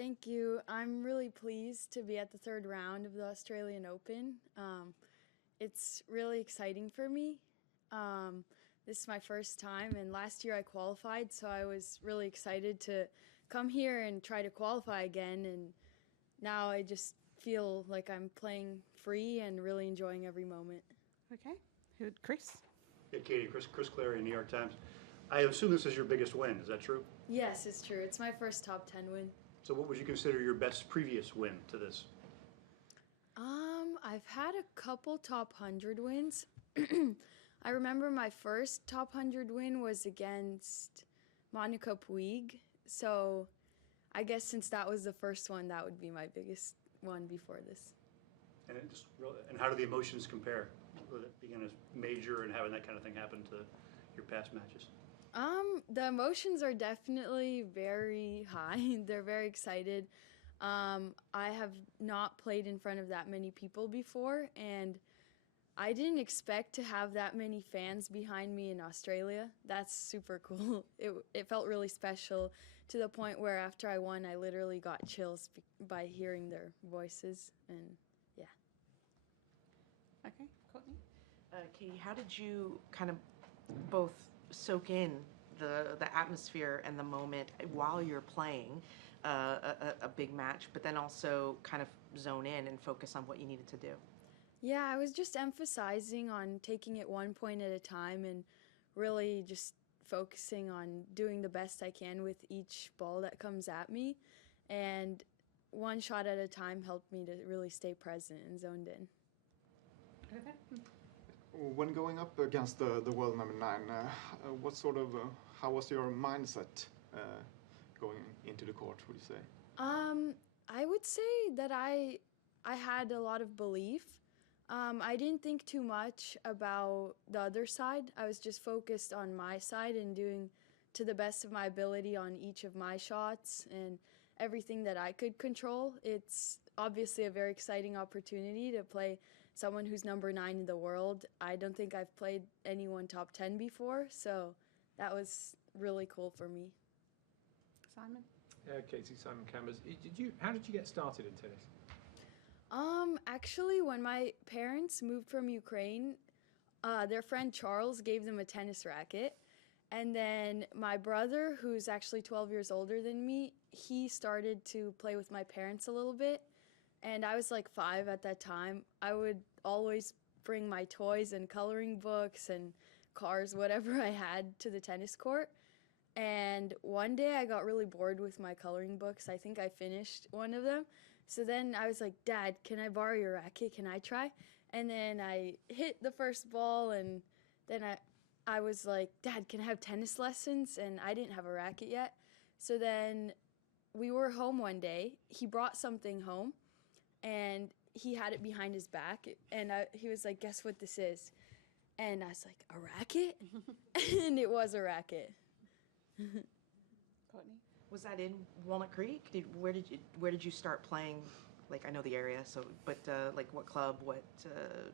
Thank you. I'm really pleased to be at the third round of the Australian Open. It's really exciting for me. This is my first time, and last year I qualified, so I was really excited to come here and try to qualify again. And now I just feel like I'm playing free and really enjoying every moment. Okay. Chris? Yeah, Katie, Chris Clary, New York Times. I assume this is your biggest win. Is that true? Yes, it's true. It's my first top 10 win. So what would you consider your best previous win to this? I've had a couple top 100 wins. I remember my first top 100 win was against Monica Puig. So I guess since that was the first one, that would be my biggest one before this. And how do the emotions compare with it being a major and having that kind of thing happen to your past matches? The emotions are definitely very high. They're very excited. I have not played in front of that many people before, and I didn't expect to have that many fans behind me in Australia. That's super cool. It felt really special to the point where after I won, I literally got chills by hearing their voices, and yeah. Okay, Courtney? Katie, how did you kind of both soak in the atmosphere and the moment while you're playing a big match, but then also kind of zone in and focus on what you needed to do? Yeah, I was just emphasizing on taking it one point at a time and really just focusing on doing the best I can with each ball that comes at me. And one shot at a time helped me to really stay present and zoned in. Okay. When going up against the world number 9, how was your mindset going into the court, would you say? I would say that I had a lot of belief. I didn't think too much about the other side. I was just focused on my side and doing to the best of my ability on each of my shots and everything that I could control. It's obviously a very exciting opportunity to play someone who's number 9 in the world. I don't think I've played anyone top 10 before, so that was really cool for me. Simon? Katie, Simon Campbell. How did you get started in tennis? Actually, when my parents moved from Ukraine, their friend Charles gave them a tennis racket. And then my brother, who's actually 12 years older than me, he started to play with my parents a little bit. And I was like 5 at that time. I would always bring my toys and coloring books and cars, whatever I had, to the tennis court. And one day I got really bored with my coloring books. I think I finished one of them. So then I was like, Dad, can I borrow your racket? Can I try? And then I hit the first ball, and then I was like, Dad, can I have tennis lessons? And I didn't have a racket yet. So then we were home one day. He brought something home, and he had it behind his back. And he was like, guess what this is? And I was like, a racket? And it was a racket. Courtney? Was that in Walnut Creek? Where did you start playing? Like, I know the area, but like what club, what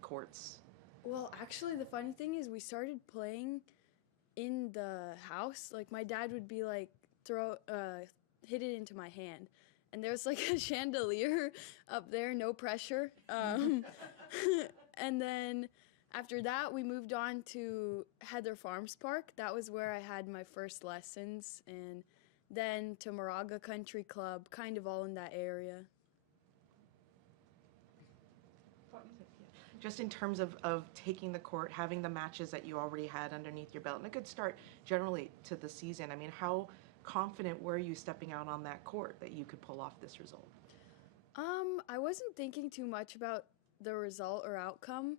courts? Well, actually, the funny thing is we started playing in the house. Like, my dad would be like, hit it into my hand. And there was like a chandelier up there, no pressure. And then after that, we moved on to Heather Farms Park. That was where I had my first lessons. And then to Moraga Country Club, kind of all in that area. Just in terms of taking the court, having the matches that you already had underneath your belt, and a good start generally to the season. I mean, how confident were you stepping out on that court that you could pull off this result? I wasn't thinking too much about the result or outcome.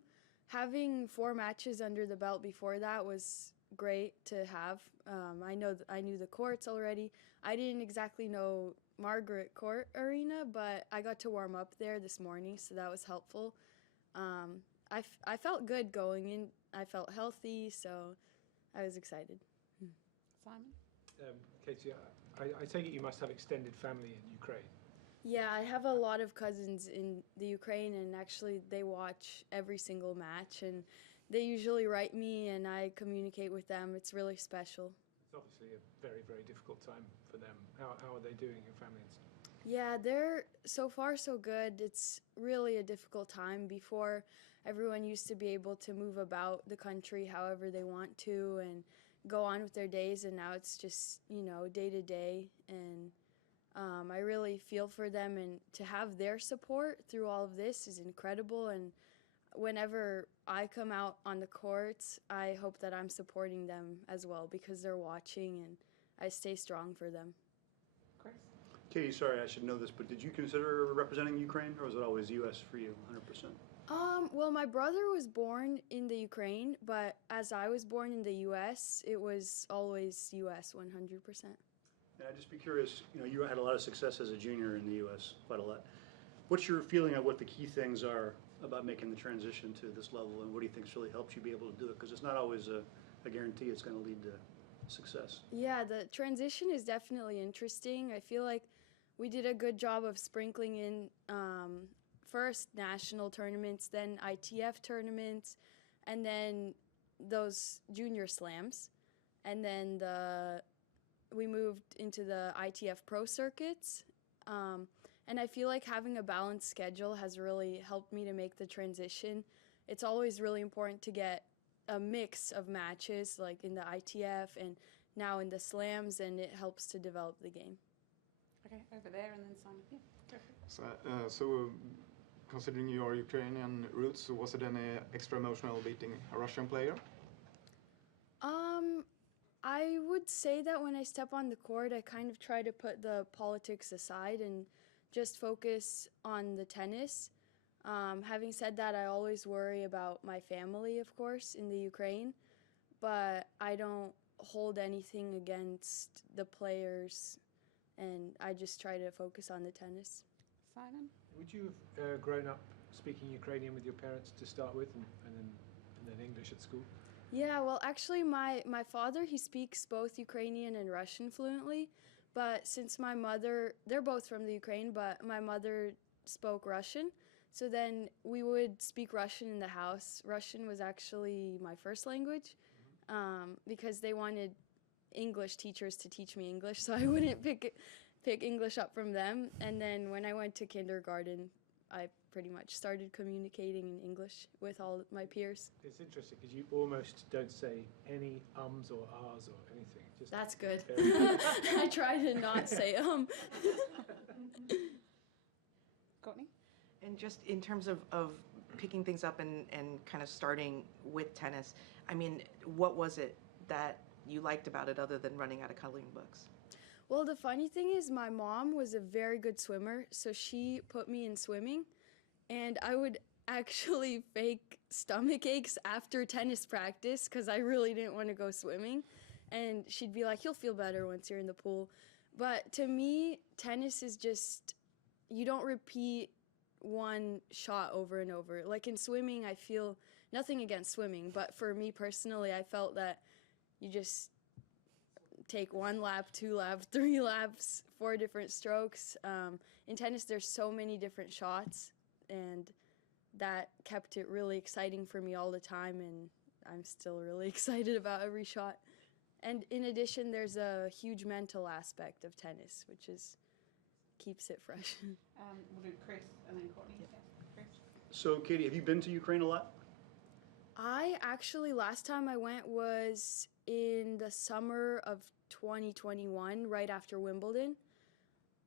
Having 4 matches under the belt before that was great to have. I knew the courts already. I didn't exactly know Margaret Court Arena, but I got to warm up there this morning, so that was helpful. I felt good going in. I felt healthy, so I was excited. Simon? Katie, I take it you must have extended family in Ukraine. Yeah, I have a lot of cousins in the Ukraine, and actually they watch every single match, and they usually write me, and I communicate with them. It's really special. It's obviously a very, very difficult time for them. How are they doing, your family and stuff? Yeah, they're so far so good. It's really a difficult time. Before, everyone used to be able to move about the country however they want to and go on with their days, and now it's just, day to day. And I really feel for them, and to have their support through all of this is incredible. And whenever I come out on the courts, I hope that I'm supporting them as well because they're watching, and I stay strong for them. Chris? Katie, sorry, I should know this, but did you consider representing Ukraine, or was it always U.S. for you, 100%? Well, my brother was born in the Ukraine, but as I was born in the U.S., it was always U.S. 100%. And I'd just be curious, you had a lot of success as a junior in the U.S., quite a lot. What's your feeling of what the key things are about making the transition to this level, and what do you think's really helped you be able to do it? Because it's not always a guarantee it's going to lead to success. Yeah, the transition is definitely interesting. I feel like we did a good job of sprinkling in first national tournaments, then ITF tournaments, and then those junior slams. And then we moved into the ITF pro circuits. And I feel like having a balanced schedule has really helped me to make the transition. It's always really important to get a mix of matches, like in the ITF and now in the slams, and it helps to develop the game. Okay, over there, and then Simon. Yeah, go for it. So, considering your Ukrainian roots, was it any extra emotional beating a Russian player? I would say that when I step on the court, I kind of try to put the politics aside and just focus on the tennis. Having said that, I always worry about my family, of course, in the Ukraine, but I don't hold anything against the players, and I just try to focus on the tennis. Simon? Would you have grown up speaking Ukrainian with your parents to start with, and then English at school? Yeah, well, actually, my father, he speaks both Ukrainian and Russian fluently, but since my mother, they're both from the Ukraine, but my mother spoke Russian, so then we would speak Russian in the house. Russian was actually my first language because they wanted English teachers to teach me English, so I wouldn't pick English up from them. And then when I went to kindergarten, I pretty much started communicating in English with all my peers. It's interesting because you almost don't say any ums or ahs or anything. Just That's good. very- I try to not say Courtney? And just in terms of picking things up and kind of starting with tennis, I mean, what was it that you liked about it other than running out of coloring books? Well, the funny thing is my mom was a very good swimmer, so she put me in swimming, and I would actually fake stomach aches after tennis practice because I really didn't want to go swimming. And she'd be like, you'll feel better once you're in the pool. But to me, tennis is just, you don't repeat one shot over and over. Like in swimming, I feel nothing against swimming, but for me personally, I felt that you just take 1 lap, 2 laps, 3 laps, 4 different strokes. In tennis, there's so many different shots, and that kept it really exciting for me all the time, and I'm still really excited about every shot. And in addition, there's a huge mental aspect of tennis, which keeps it fresh. We'll do Chris and then Courtney. Yeah. Chris? So, Katie, have you been to Ukraine a lot? I actually, last time I went was in the summer of 2021, right after Wimbledon.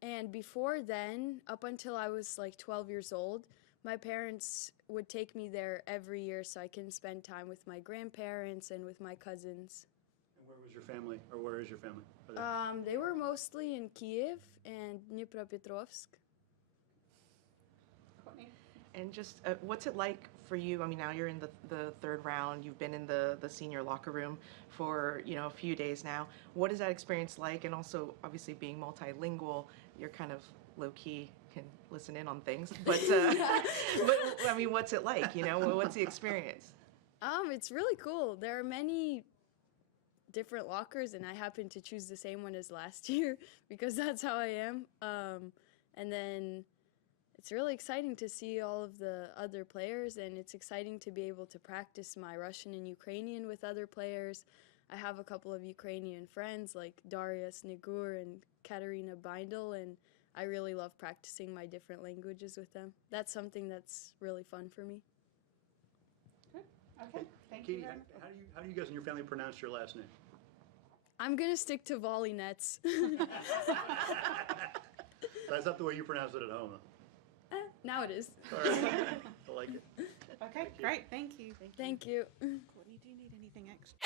And before then, up until I was like 12 years old, my parents would take me there every year so I can spend time with my grandparents and with my cousins. And where was your family, or where is your family? They were mostly in Kiev and Dnipropetrovsk. Courtney? And just what's it like for you? I mean, now you're in the third round. You've been in the senior locker room for a few days now. What is that experience like? And also, obviously, being multilingual, you're kind of low key, can listen in on things. But but I mean, what's it like? What's the experience? It's really cool. There are many different lockers, and I happened to choose the same one as last year because that's how I am. And then it's really exciting to see all of the other players, and it's exciting to be able to practice my Russian and Ukrainian with other players. I have a couple of Ukrainian friends like Daria Snegur and Katerina Bindel, and I really love practicing my different languages with them. That's something that's really fun for me. Okay, thank you Katie, very much. how do you guys in your family pronounce your last name? I'm going to stick to Volynets. That's not the way you pronounce it at home, though. Now it is. All right. I like it. Okay, great, thank you. Thank you. Courtney, do you need anything extra?